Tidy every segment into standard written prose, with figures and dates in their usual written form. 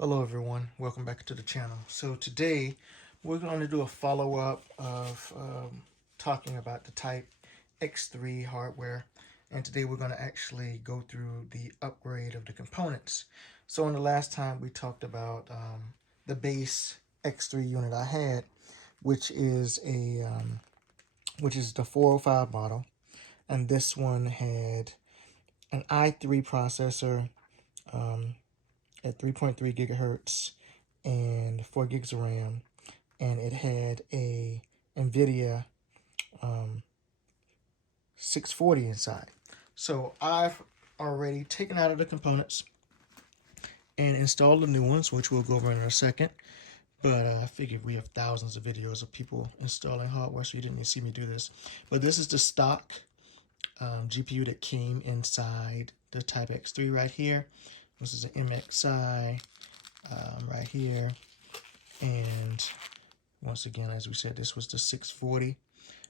Hello everyone, welcome back to the channel. So today we're going to do a follow-up of talking about the Type X3 hardware, and today we're going to actually go through the upgrade of the components. So in the last time we talked about the base X3 unit I had, which is the 405 model, and this one had an i3 processor at 3.3 gigahertz and 4 gigs of RAM, and it had a NVIDIA 640 inside. So I've already taken out of the components and installed the new ones, which we'll go over in a second. But I figured we have thousands of videos of people installing hardware, so you didn't need to see me do this. But this is the stock GPU that came inside the Type X3 right here. This is an MXI right here. And once again, as we said, this was the 640.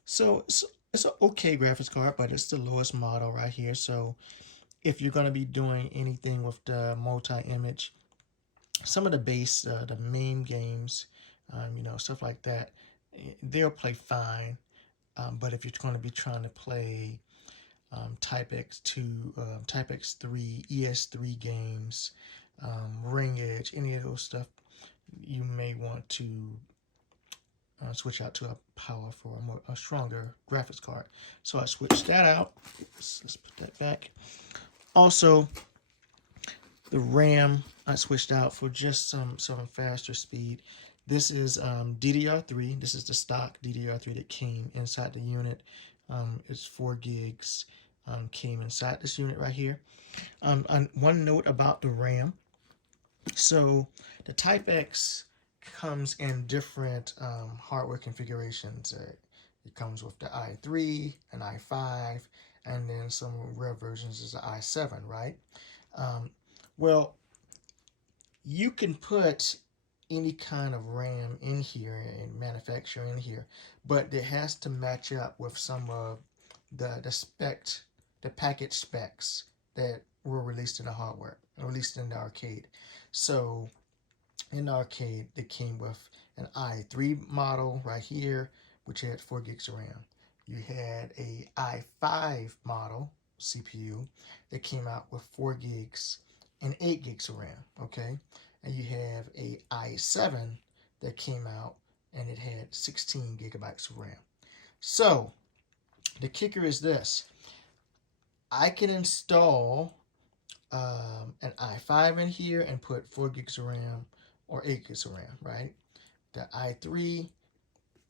So it's an okay graphics card, but it's the lowest model right here. So if you're going to be doing anything with the multi-image, some of the base, the main games, stuff like that, they'll play fine. But if you're going to be trying to play Type X2, Type X3, ES3 games, Ring Edge, any of those stuff, you may want to switch out to a power for a stronger graphics card. So I switched that out. Let's put that back. Also, the RAM I switched out for just some faster speed. This is DDR3. This is the stock DDR3 that came inside the unit. It's 4 gigs. Came inside this unit right here. And one note about the RAM. So the Type X comes in different hardware configurations. It comes with the i3, an i5, and then some rare versions is the i7, right? Well, you can put any kind of RAM in here and manufacture in here, but it has to match up with some of the package specs that were released in the hardware, released in the arcade. So in the arcade, they came with an i3 model right here, which had 4 gigs of RAM. You had a i5 model CPU that came out with 4 gigs and 8 gigs of RAM, okay? And you have a i7 that came out and it had 16 gigabytes of RAM. So the kicker is this. I can install an i5 in here and put 4 gigs of RAM or 8 gigs of RAM, right? The i3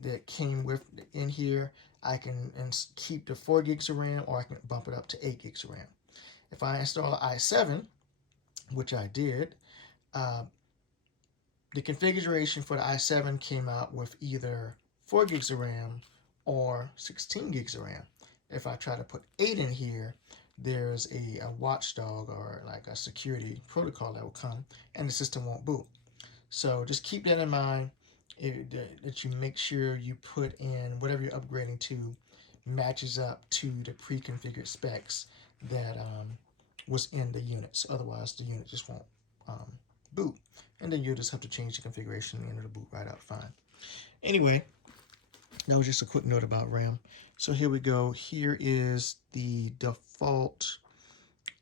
that came with in here, I can keep the 4 gigs of RAM, or I can bump it up to 8 gigs of RAM. If I install an i7, which I did, the configuration for the i7 came out with either 4 gigs of RAM or 16 gigs of RAM. If I try to put 8 in here, there's a watchdog or like a security protocol that will come and the system won't boot. So just keep that in mind, that you make sure you put in whatever you're upgrading to matches up to the pre-configured specs that was in the units. Otherwise, the unit just won't boot. And then you'll just have to change the configuration and it'll boot right out fine. Anyway, that was just a quick note about RAM. So here we go. Here is the default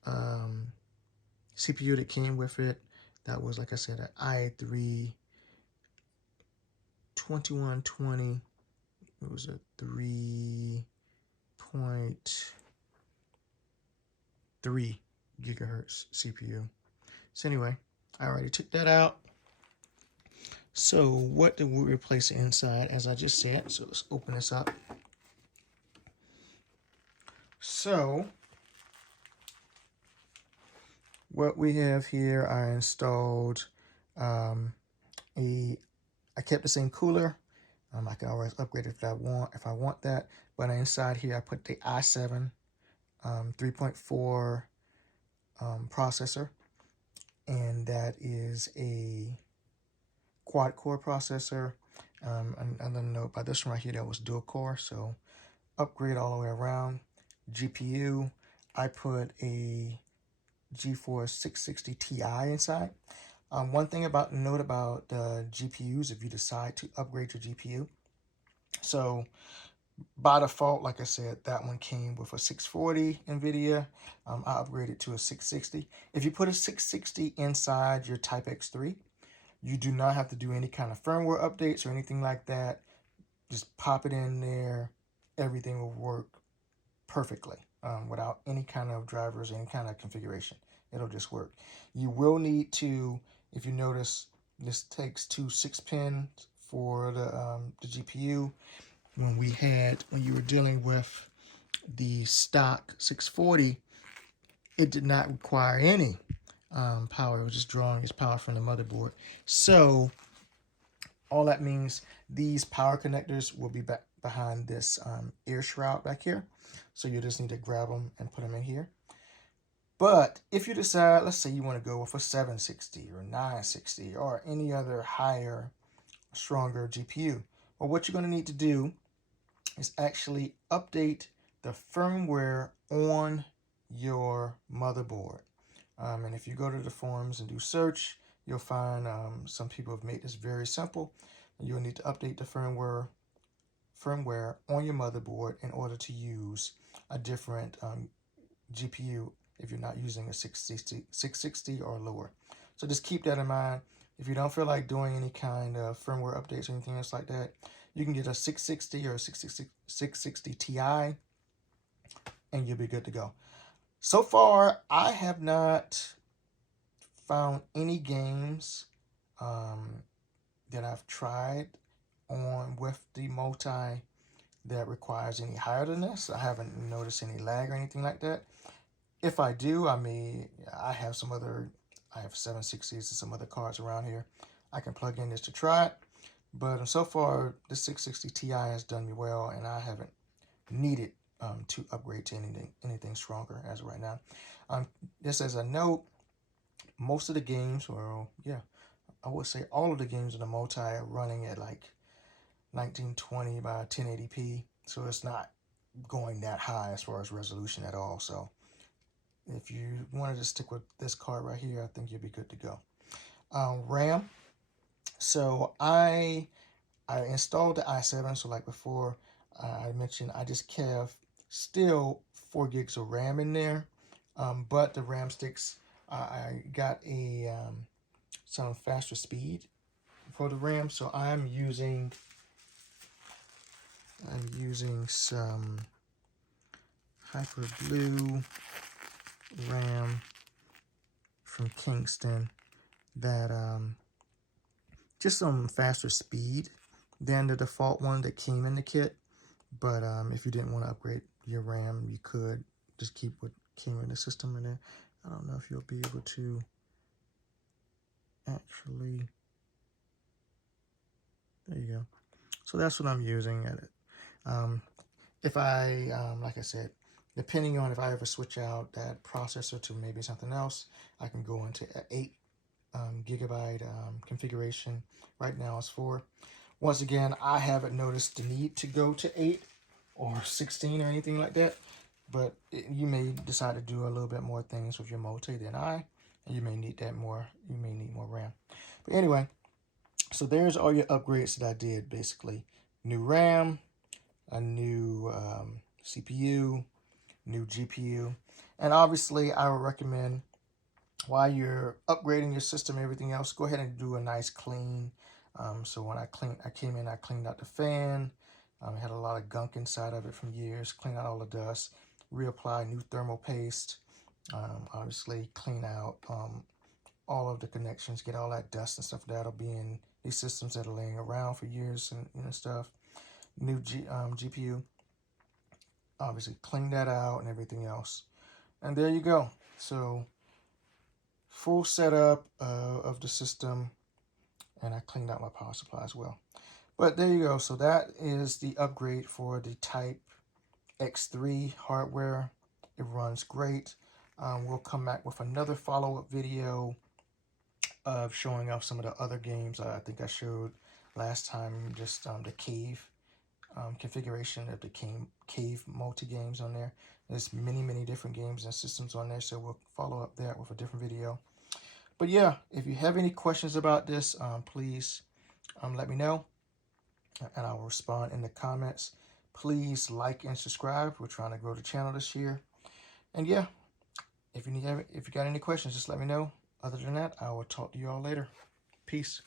CPU that came with it. That was, like I said, an i3 2120. It was a 3.3 gigahertz CPU. So anyway, I already took that out. So what did we replace inside? As I just said, so let's open this up. So what we have here, I installed I kept the same cooler. I can always upgrade if I want that. But inside here, I put the i7 3.4 processor, and that is a quad-core processor. Another note by this one right here, that was dual-core, so upgrade all the way around. GPU, I put a GeForce 660 Ti inside. One thing about note about GPUs, if you decide to upgrade your GPU, so by default, like I said, that one came with a 640 NVIDIA. I upgraded to a 660. If you put a 660 inside your Type X3, you do not have to do any kind of firmware updates or anything like that. Just pop it in there. Everything will work perfectly without any kind of drivers, any kind of configuration. It'll just work. You will need to, if you notice, this takes two 6-pins for the GPU. When you were dealing with the stock 640, it did not require any power. It was just drawing its power from the motherboard. So all that means, these power connectors will be back behind this ear shroud back here. So you just need to grab them and put them in here. But if you decide, let's say you want to go with a 760 or 960 or any other higher, stronger GPU, well, what you're going to need to do is actually update the firmware on your motherboard. And if you go to the forums and do search, you'll find some people have made this very simple. You'll need to update the firmware on your motherboard in order to use a different GPU if you're not using a 660 or lower. So just keep that in mind. If you don't feel like doing any kind of firmware updates or anything else like that, you can get a 660 or a 660 Ti, and you'll be good to go. So far, I have not found any games that I've tried on with the multi that requires any higher than this. I haven't noticed any lag or anything like that. If I do, I have 760s and some other cards around here. I can plug in this to try it. But so far, the 660 Ti has done me well, and I haven't needed to upgrade to anything stronger as of right now. Just as a note, most of the games, well, yeah, I would say all of the games in the multi are running at like 1920 by 1080p. So it's not going that high as far as resolution at all. So if you wanted to stick with this card right here, I think you'll be good to go. RAM. So I installed the i7. So like before I mentioned, I just have still 4 gigs of RAM in there. But the RAM sticks, I got some faster speed for the RAM. So I'm using some Hyper Blue RAM from Kingston that just some faster speed than the default one that came in the kit. But if you didn't want to upgrade your RAM, you could just keep what came in the system in there. I don't know if you'll be able to actually. There you go. So that's what I'm using at it. If I, like I said, depending on if I ever switch out that processor to maybe something else, I can go into 8 gigabyte configuration. Right now it's 4. Once again, I haven't noticed the need to go to 8 or 16 or anything like that, but you may decide to do a little bit more things with your multi than and you may need more RAM. But anyway, so there's all your upgrades that I did basically. New RAM, a new CPU, new GPU, and obviously I would recommend, while you're upgrading your system and everything else, go ahead and do a nice clean. So when I came in, I cleaned out the fan. It had a lot of gunk inside of it from years. Clean out all the dust. Reapply new thermal paste. Obviously clean out all of the connections. Get all that dust and stuff that'll be in these systems that are laying around for years and stuff. New GPU. Obviously clean that out and everything else. And there you go. So full setup of the system, and I cleaned out my power supply as well. But there you go. So that is the upgrade for the Type X3 hardware. It runs great. We'll come back with another follow-up video of showing off some of the other games I think I showed last time, just the cave configuration of the cave multi-games on there. There's many different games and systems on there, so we'll follow up that with a different video. But yeah, if you have any questions about this, please let me know, and I will respond in the comments. Please like and subscribe. We're trying to grow the channel this year. And yeah, if you got any questions, just let me know. Other than that, I will talk to you all later. Peace.